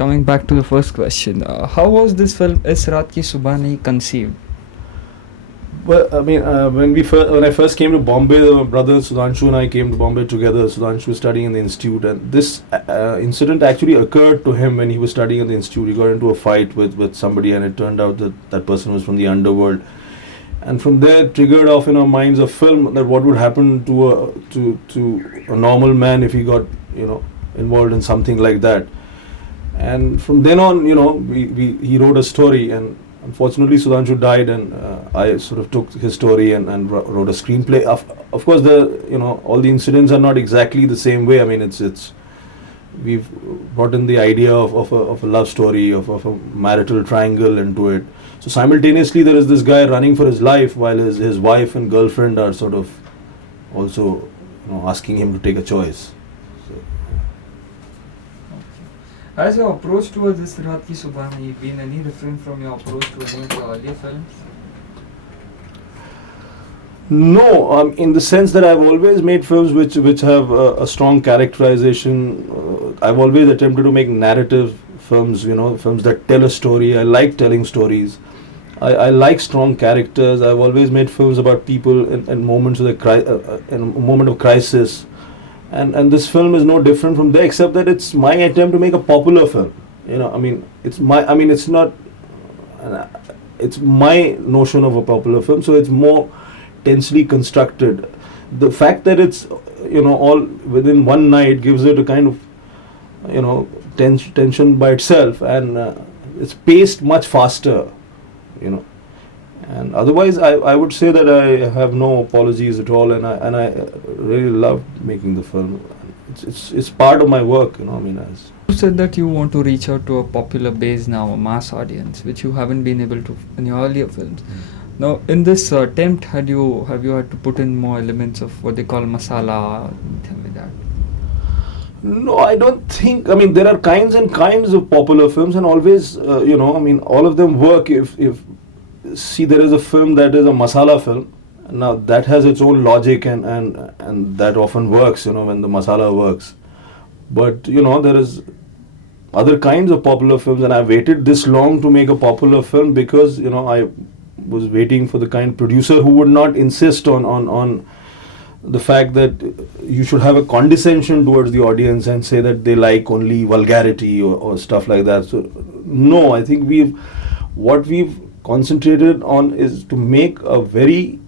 coming back to the first question, how was this film Is Raat Ki Subah Nahin conceived? Well, I mean, when I first came to Bombay, my brother Sudhanshu and I came to Bombay together. Sudhanshu was studying in the institute, and this incident actually occurred to him when he was studying at the institute. He got into a fight with somebody, and it turned out that that person was from the underworld. And from there, triggered off in our minds a film that what would happen to a normal man if he got involved in something like that. And from then on, he wrote a story, and unfortunately Sudhanshu died, and I sort of took his story and wrote a screenplay. Of course, all the incidents are not exactly the same way. I mean, it's we've brought in the idea of a love story, of a marital triangle into it. So simultaneously there is this guy running for his life while his wife and girlfriend are sort of also asking him to take a choice. So, Has your approach towards this Raat Ki Subah Nahin been any different from your approach towards your earlier films? No, in the sense that I've always made films which have a strong characterization. I've always attempted to make narrative films, films that tell a story. I like telling stories. I like strong characters. I've always made films about people in moments of in a moment of crisis, and this film is no different from there, except that it's my attempt to make a popular film. It's my notion of a popular film, so it's more tensely constructed. The fact that it's all within one night gives it a kind of tension by itself, and it's paced much faster, and otherwise I would say that I have no apologies at all, and I really love making the film. It's part of my work, as you said that you want to reach out to a popular base now, a mass audience, which you haven't been able to in your earlier films. Now, in this attempt, have you had to put in more elements of what they call masala? Tell me that. No, I don't think. There are kinds and kinds of popular films, and always, all of them work. If see, there is a film that is a masala film. Now that has its own logic, and that often works. When the masala works. But there is other kinds of popular films, and I waited this long to make a popular film because I was waiting for the kind of producer who would not insist on the fact that you should have a condescension towards the audience and say that they like only vulgarity or stuff like that. So no, I think what we've concentrated on is to make a very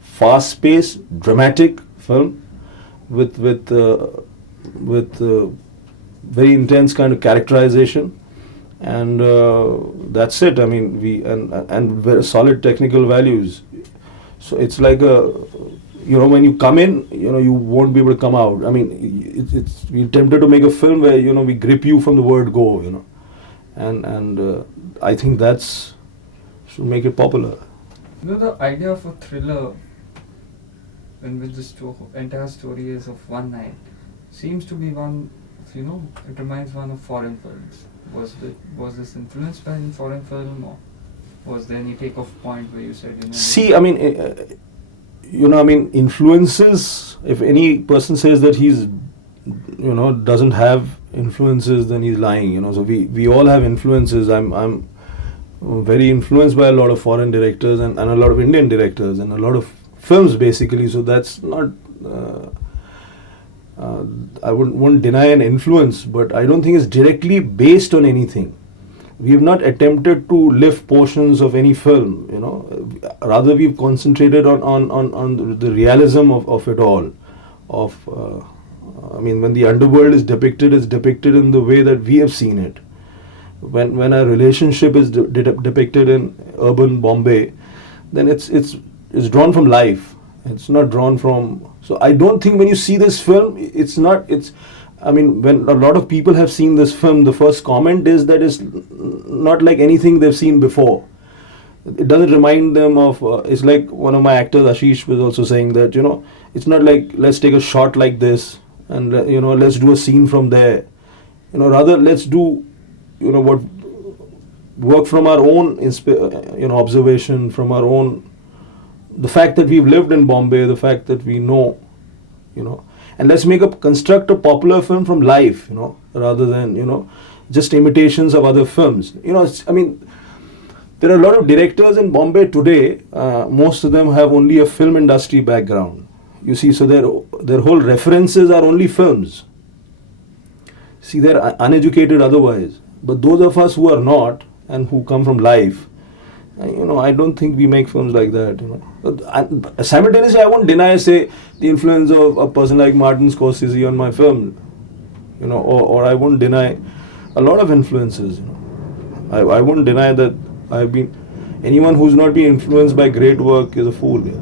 fast-paced, dramatic film with very intense kind of characterization. And that's it. And very solid technical values. So it's like when you come in, you won't be able to come out. We attempted to make a film where we grip you from the word go. And I think that's should make it popular. The idea of a thriller in which the entire story is of one night seems to be one. It reminds one of foreign films. Was this influenced by foreign film, or was there any takeoff point where you said, See, influences. If any person says that he's, doesn't have influences, then he's lying. So we all have influences. I'm very influenced by a lot of foreign directors and a lot of Indian directors and a lot of films, basically. So that's not. I wouldn't deny an influence, but I don't think it's directly based on anything. We have not attempted to lift portions of any film, Rather, we've concentrated on the realism of it all. When the underworld is depicted, it's depicted in the way that we have seen it. When a relationship is depicted in urban Bombay, then it's drawn from life. It's not drawn from. So I don't think when you see this film, when a lot of people have seen this film, the first comment is that it's not like anything they've seen before. It doesn't remind them of. It's like one of my actors, Ashish, was also saying that it's not like let's take a shot like this and let's do a scene from there. Rather let's do what work from our own observation, from our own. The fact that we've lived in Bombay, the fact that we know, and let's construct a popular film from life, rather than, just imitations of other films. I mean, there are a lot of directors in Bombay today. Most of them have only a film industry background. You see, so their whole references are only films. See, they're uneducated otherwise. But those of us who are not and who come from life, I don't think we make films like that. But simultaneously, I won't deny, say, the influence of a person like Martin Scorsese on my film. Or I won't deny a lot of influences. I wouldn't deny that anyone who's not been influenced by great work is a fool. Yeah.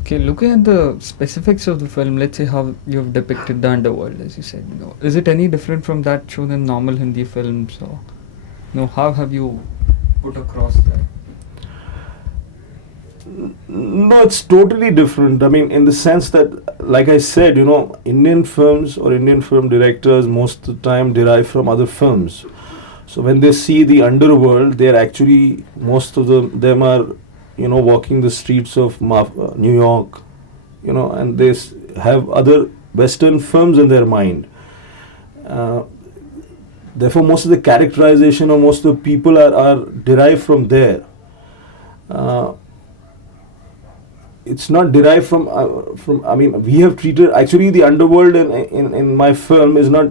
Okay, looking at the specifics of the film, let's say how you've depicted the underworld, as you said, is it any different from that shown in normal Hindi films, or how have you put across that? No, it's totally different. I mean, in the sense that, like I said, Indian films or Indian film directors most of the time derive from other films. So when they see the underworld, they're actually, most of them are, walking the streets of New York, and they have other Western films in their mind. Therefore, most of the characterization or most of the people are derived from there. It's not derived from. I mean, we have treated actually the underworld in my film is not.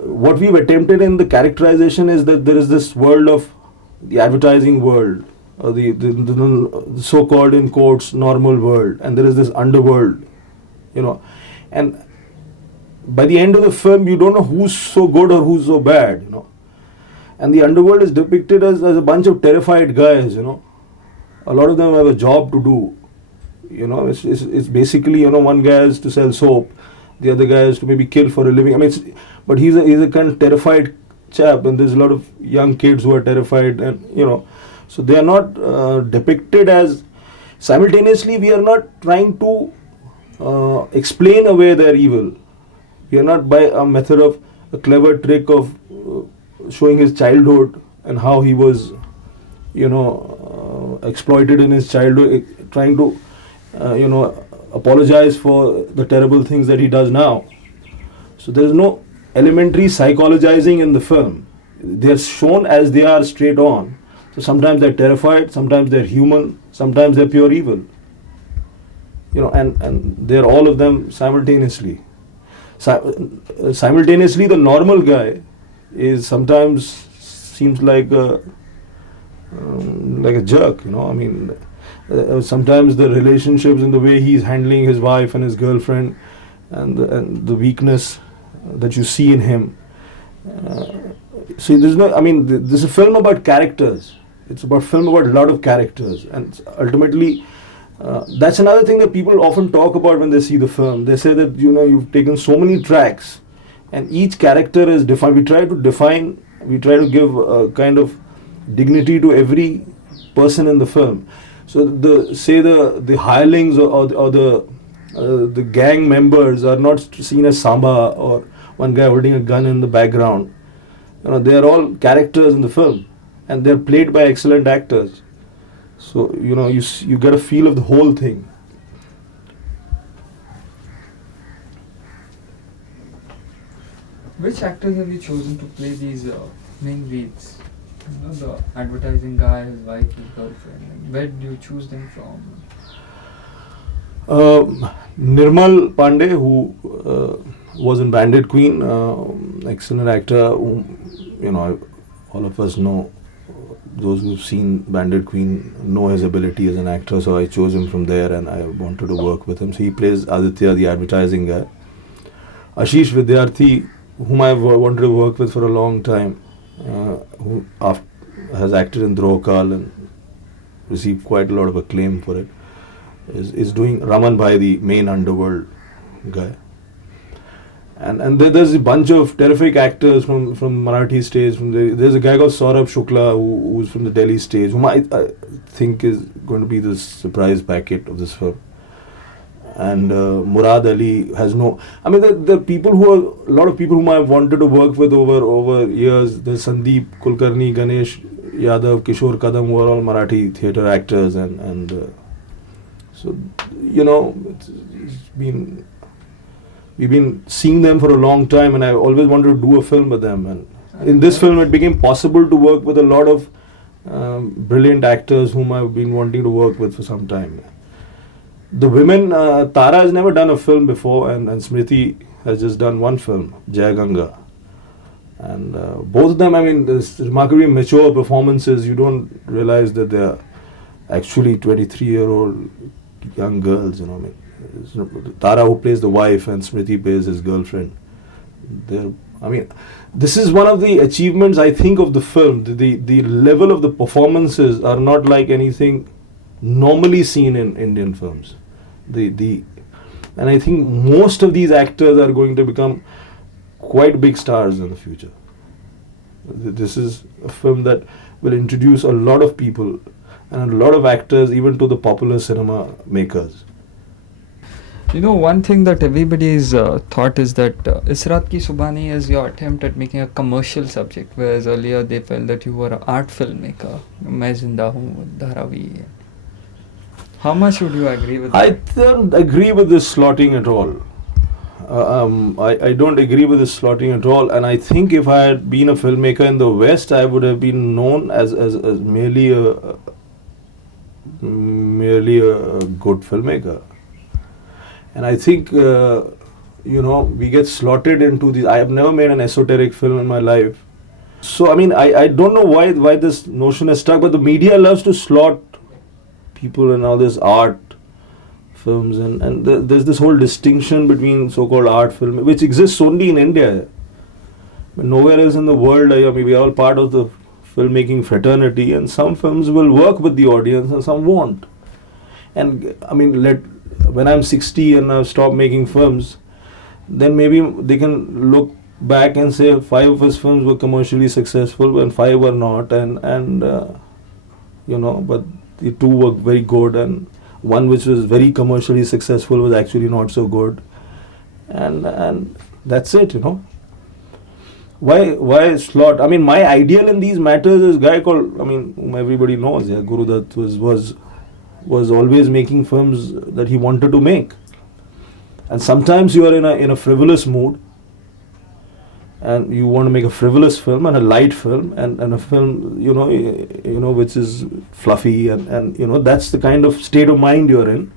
What we've attempted in the characterization is that there is this world of the advertising world, or the so-called in quotes normal world, and there is this underworld, and by the end of the film you don't know who's so good or who's so bad, and the underworld is depicted as a bunch of terrified guys, a lot of them have a job to do, it's basically, one guy has to sell soap, the other guy has to maybe kill for a living. I mean, but he's a kind of terrified chap, and there's a lot of young kids who are terrified, and so they are not depicted as. Simultaneously, we are not trying to explain away their evil. We are not by a method of a clever trick of showing his childhood and how he was, exploited in his childhood, trying to, apologize for the terrible things that he does now. So there is no elementary psychologizing in the film. They are shown as they are straight on. So sometimes they're terrified, sometimes they're human, sometimes they're pure evil. And they're all of them simultaneously. Simultaneously, the normal guy is sometimes seems like a jerk. I mean, sometimes the relationships and the way he's handling his wife and his girlfriend, and the weakness that you see in him. So there's no. I mean, this is a film about characters. It's about film about a lot of characters, and ultimately, that's another thing that people often talk about when they see the film. They say that you've taken so many tracks, and each character is defined. We try to give a kind of dignity to every person in the film. So the hirelings or the gang members are not seen as Samba or one guy holding a gun in the background. They are all characters in the film, and they're played by excellent actors. So you get a feel of the whole thing. Which actors have you chosen to play these main leads? The advertising guy, his wife, his girlfriend. Where do you choose them from? Nirmal Pandey, who was in Bandit Queen, excellent actor. All of us know. Those who've seen Bandit Queen know his ability as an actor, so I chose him from there, and I wanted to work with him. So he plays Aditya, the advertising guy. Ashish Vidyarthi, whom I've wanted to work with for a long time, who has acted in Drokal and received quite a lot of acclaim for it, is doing Raman Bhai, the main underworld guy. And there's a bunch of terrific actors from Marathi stage. There's a guy called Saurabh Shukla who's from the Delhi stage, whom I think is going to be the surprise packet of this film. And Murad Ali has no. I mean, there are a lot of people whom I've wanted to work with over years. There's Sandeep Kulkarni, Ganesh Yadav, Kishore Kadam, who are all Marathi theatre actors, and so it's been we've been seeing them for a long time, and I always wanted to do a film with them. And in this film, it became possible to work with a lot of brilliant actors whom I've been wanting to work with for some time. The women, Tara has never done a film before, and Smriti has just done one film, Jaya Ganga. And both of them, I mean, this remarkably mature performances. You don't realize that they're actually 23-year-old young girls, you know. I mean, Tara, who plays the wife, and Smriti plays his girlfriend. I mean, this is one of the achievements, I think, of the film. The level of the performances are not like anything normally seen in Indian films. And I think most of these actors are going to become quite big stars in the future. This is a film that will introduce a lot of people and a lot of actors even to the popular cinema makers. You know, one thing that everybody's thought is that Raat ki Subah Nahin is your attempt at making a commercial subject, whereas earlier they felt that you were an art filmmaker. Main zinda hoon, Dharavi. How much would you agree with that? I don't agree with this slotting at all. I don't agree with this slotting at all, and I think if I had been a filmmaker in the West, I would have been known as merely a good filmmaker. And I think we get slotted into these. I have never made an esoteric film in my life, so I mean I don't know why this notion is stuck. But the media loves to slot people in all this art films, and there's this whole distinction between so-called art film, which exists only in India. Nowhere else in the world. I mean, we are all part of the filmmaking fraternity, and some films will work with the audience and some won't. And I mean, when I'm 60 and I've stopped making films, then maybe they can look back and say 5 of his films were commercially successful and 5 were not, but the 2 were very good, and one which was very commercially successful was actually not so good, and that's it, Why slot? I mean, my ideal in these matters is a guy called, whom everybody knows, Guru Dutt was always making films that he wanted to make. And sometimes you are in a frivolous mood, and you want to make a frivolous film and a light film and a film, which is fluffy, and that's the kind of state of mind you're in,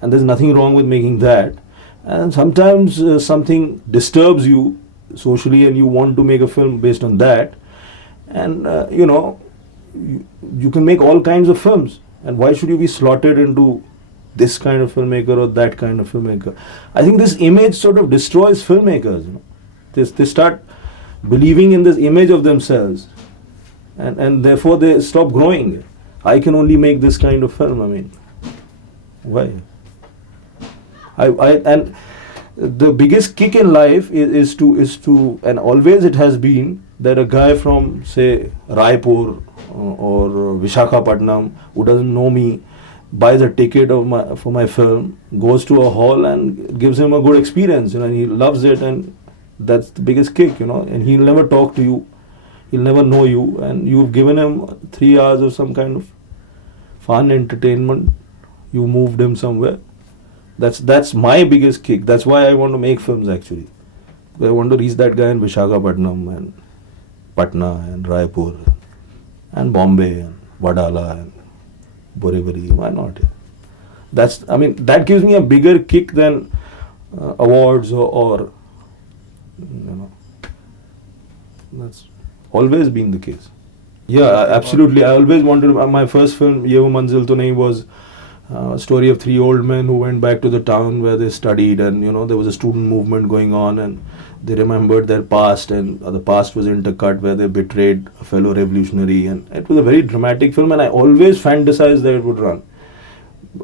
and there's nothing wrong with making that. And sometimes something disturbs you socially, and you want to make a film based on that, and you can make all kinds of films. And why should you be slotted into this kind of filmmaker or that kind of filmmaker? I think this image sort of destroys filmmakers. They start believing in this image of themselves, and therefore they stop growing. I can only make this kind of film. I mean, why? And the biggest kick in life is to, and always it has been, that a guy from, say, Raipur or Vishakhapatnam, who doesn't know me, buys a ticket for my film, goes to a hall and gives him a good experience, and he loves it, and that's the biggest kick, and he'll never talk to you, he'll never know you, and you've given him 3 hours of some kind of fun entertainment, you moved him somewhere. That's my biggest kick. That's why I want to make films, actually. I want to reach that guy in Vishakhapatnam and Patna and Raipur and Bombay and Vadala and Borivali. Why not? That gives me a bigger kick than awards or that's always been the case. Yeah, absolutely. I always wanted my first film, Ye Wo Manzil To Nahi, was a story of 3 old men who went back to the town where they studied, and there was a student movement going on, and they remembered their past, and the past was intercut where they betrayed a fellow revolutionary, and it was a very dramatic film, and I always fantasized that it would run.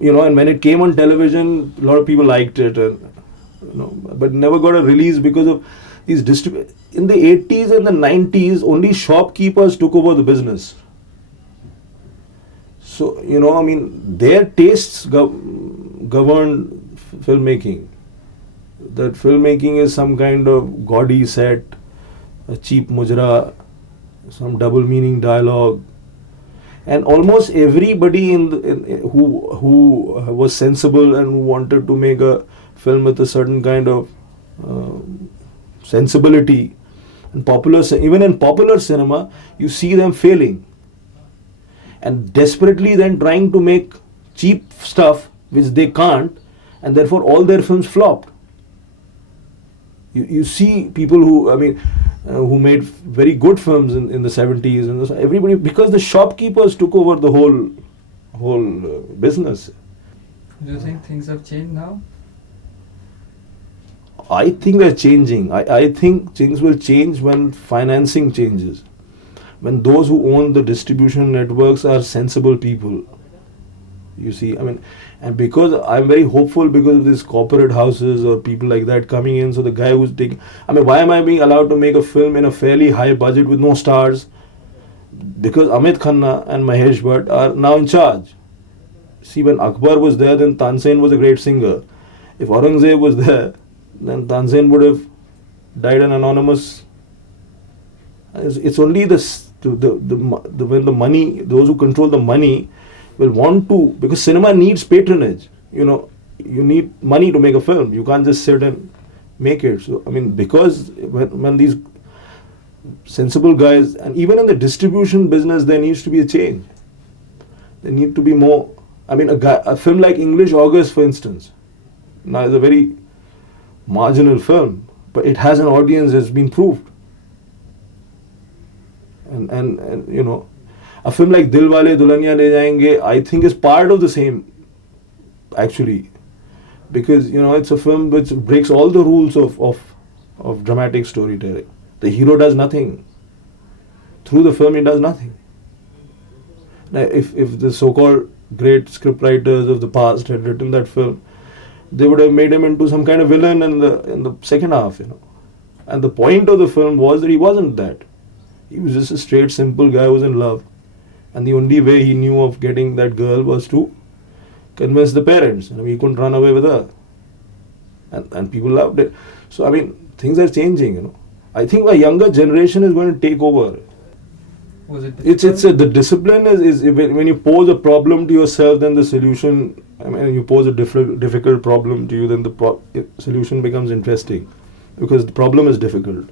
And when it came on television, a lot of people liked it, and but never got a release because of these in the 80s and the 90s, only shopkeepers took over the business. So, their tastes governed filmmaking. That filmmaking is some kind of gaudy set, a cheap mujra, some double meaning dialogue, and almost everybody who was sensible and who wanted to make a film with a certain kind of sensibility. And even in popular cinema, you see them failing and desperately then trying to make cheap stuff which they can't, and therefore all their films flopped. You see people who made very good films in the 70s, and everybody, because the shopkeepers took over the whole business. Do you think things have changed now? I think they're changing. I think things will change when financing changes. When those who own the distribution networks are sensible people. You see, and because I'm very hopeful because of these corporate houses or people like that coming in, so the guy who's taking, why am I being allowed to make a film in a fairly high budget with no stars? Because Amit Khanna and Mahesh Bhatt are now in charge. See, when Akbar was there, then Tansen was a great singer. If Aurangzeb was there, then Tansen would have died an anonymous. It's only when the money, those who control the money, will want to, because cinema needs patronage. You need money to make a film. You can't just sit and make it. So because when these sensible guys, and even in the distribution business, there needs to be a change. There need to be more. A film like English August, for instance, now is a very marginal film, but it has an audience that's been proved. And a film like Dilwale Dulhaniya Le Jayenge, I think is part of the same, actually, because it's a film which breaks all the rules of dramatic storytelling. The hero does nothing. Through the film, he does nothing. Now, if the so-called great scriptwriters of the past had written that film, they would have made him into some kind of villain in the second half, And the point of the film was that he wasn't that. He was just a straight, simple guy who was in love. And the only way he knew of getting that girl was to convince the parents. He couldn't run away with her. And people loved it. So, things are changing, I think a younger generation is going to take over. Was it difficult? The discipline is when you pose a problem to yourself, then the solution, you pose a difficult problem to you, then the solution becomes interesting. Because the problem is difficult.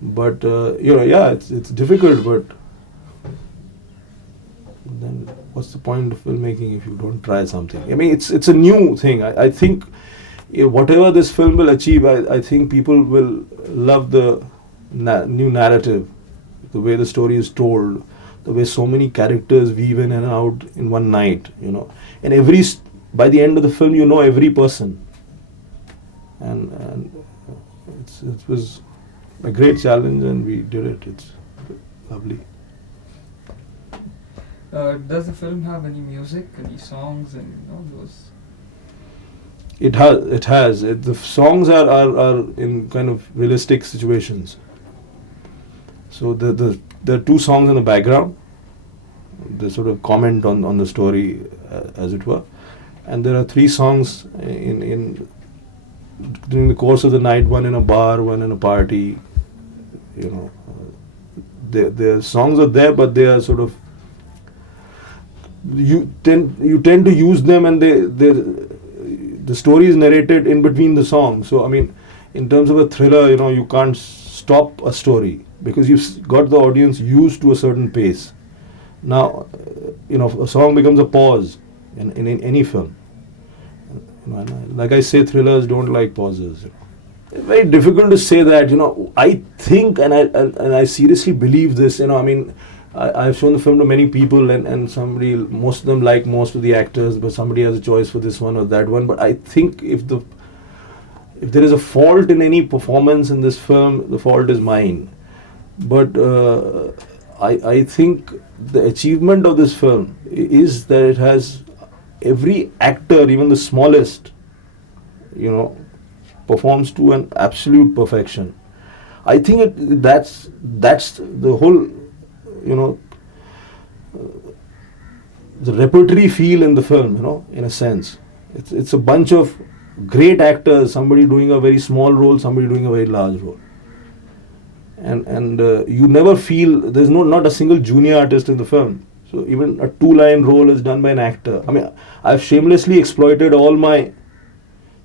But, it's difficult, but then what's the point of filmmaking if you don't try something? It's a new thing. I think whatever this film will achieve, I think people will love the new narrative, the way the story is told, the way so many characters weave in and out in one night, And by the end of the film, you know every person. And it was a great challenge, and we did it. It's lovely. Does the film have any music, any songs, and those? It has. The songs are in kind of realistic situations. So there are two songs in the background. They sort of comment on the story, as it were, and there are three songs in during the course of the night. One in a bar, one in a party. The songs are there, but they are sort of, you tend to use them, and the story is narrated in between the songs. So in terms of a thriller, you can't stop a story because you've got the audience used to a certain pace. Now, a song becomes a pause in any film. Like I say, thrillers don't like pauses. It's very difficult to say that. I think, and I seriously believe this. I've shown the film to many people, and most of them like most of the actors, but somebody has a choice for this one or that one. But I think if there is a fault in any performance in this film, the fault is mine. But I think the achievement of this film is that it has every actor, even the smallest, performs to an absolute perfection. I think that's the whole, the repertory feel in the film, in a sense. It's a bunch of great actors, somebody doing a very small role, somebody doing a very large role. And you never feel, there's not a single junior artist in the film. So even a 2-line role is done by an actor. I've shamelessly exploited all my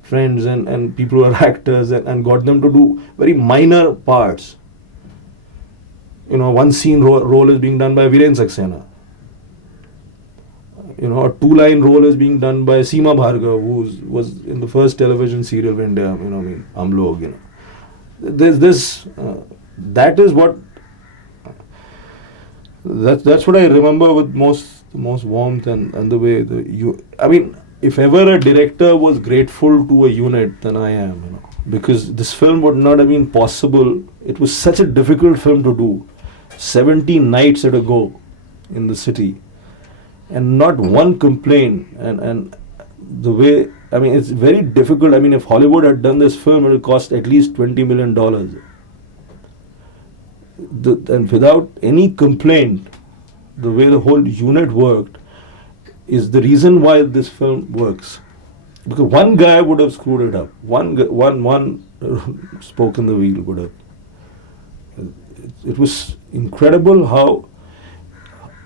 friends and people who are actors and got them to do very minor parts. You know, one scene role is being done by Viren Saxena. You know, a 2-line role is being done by Seema Bhargav, who was in the first television serial of India, you know, I mean, Hum Log, you know. There's this, that is what, that's what I remember with most warmth and the way I mean, if ever a director was grateful to a unit, then I am, you know, because this film would not have been possible. It was such a difficult film to do. 70 nights at a go in the city, and not one complaint. And the way, I mean, it's very difficult. I mean, if Hollywood had done this film, it would cost at least $20 million. And without any complaint, the way the whole unit worked is the reason why this film works. Because one guy would have screwed it up. One spoke in the wheel would have. It was incredible how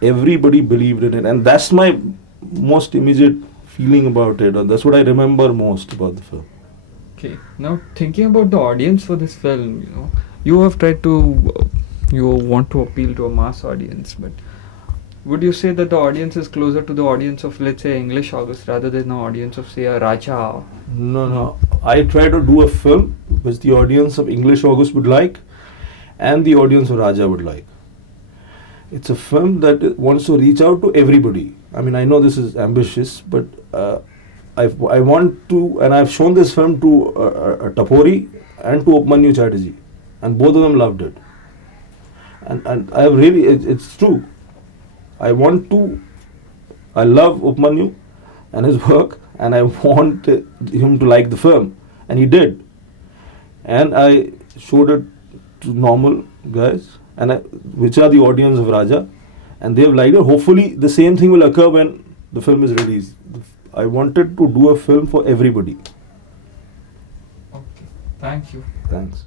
everybody believed in it, and that's my most immediate feeling about it, and that's what I remember most about the film. Okay, now thinking about the audience for this film, you know, you have tried to, you want to appeal to a mass audience, but would you say that the audience is closer to the audience of, let's say, English August rather than the audience of, say, a Raja? No. I try to do a film which the audience of English August would like and the audience of Raja would like. It's a film that wants to reach out to everybody. I mean, I know this is ambitious, but I want to, and I've shown this film to Tapori and to Upmanyu Chatterjee, and both of them loved it. And I have really, it's true. I love Upmanyu and his work, and I want him to like the film, and he did. And I showed it to normal guys, which are the audience of Raja, and they have liked it. Hopefully the same thing will occur when the film is released. I wanted to do a film for everybody. Okay, thank you. Thanks.